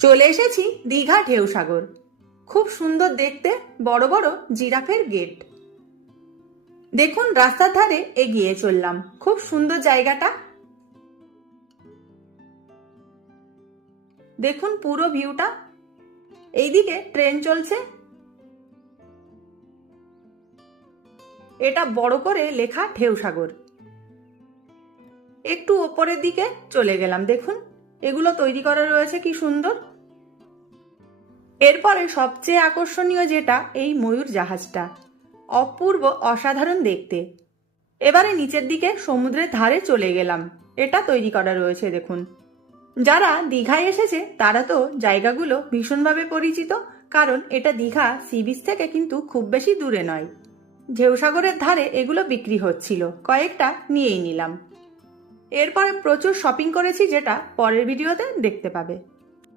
চলে এসেছি দীঘা ঢেউসাগর। খুব সুন্দর দেখতে, বড় বড় জিরাফের গেট। দেখুন, রাস্তার ধারে এগিয়ে চললাম। খুব সুন্দর জায়গাটা। দেখুন পুরো ভিউটা। এইদিকে ট্রেন চলছে। এটা বড় করে লেখা ঢেউসাগর। একটু ওপরের দিকে চলে গেলাম। দেখুন এগুলো তৈরি করা রয়েছে, কি সুন্দর। এরপরে সবচেয়ে আকর্ষণীয় যেটা, এই ময়ূর জাহাজটা। অপূর্ব, অসাধারণ দেখতে। এবারে নিচের দিকে সমুদ্রের ধারে চলে গেলাম। এটা তৈরি করা রয়েছে দেখুন। যারা দীঘায় এসেছে তারা তো জায়গাগুলো ভীষণভাবে পরিচিত, কারণ এটা দীঘা সি বিচ থেকে কিন্তু খুব বেশি দূরে নয়। ঢেউসাগরের ধারে এগুলো বিক্রি হচ্ছিল, কয়েকটা নিয়েই নিলাম। এরপরে প্রচুর শপিং করেছি, যেটা পরের ভিডিওতে দেখতে পাবে।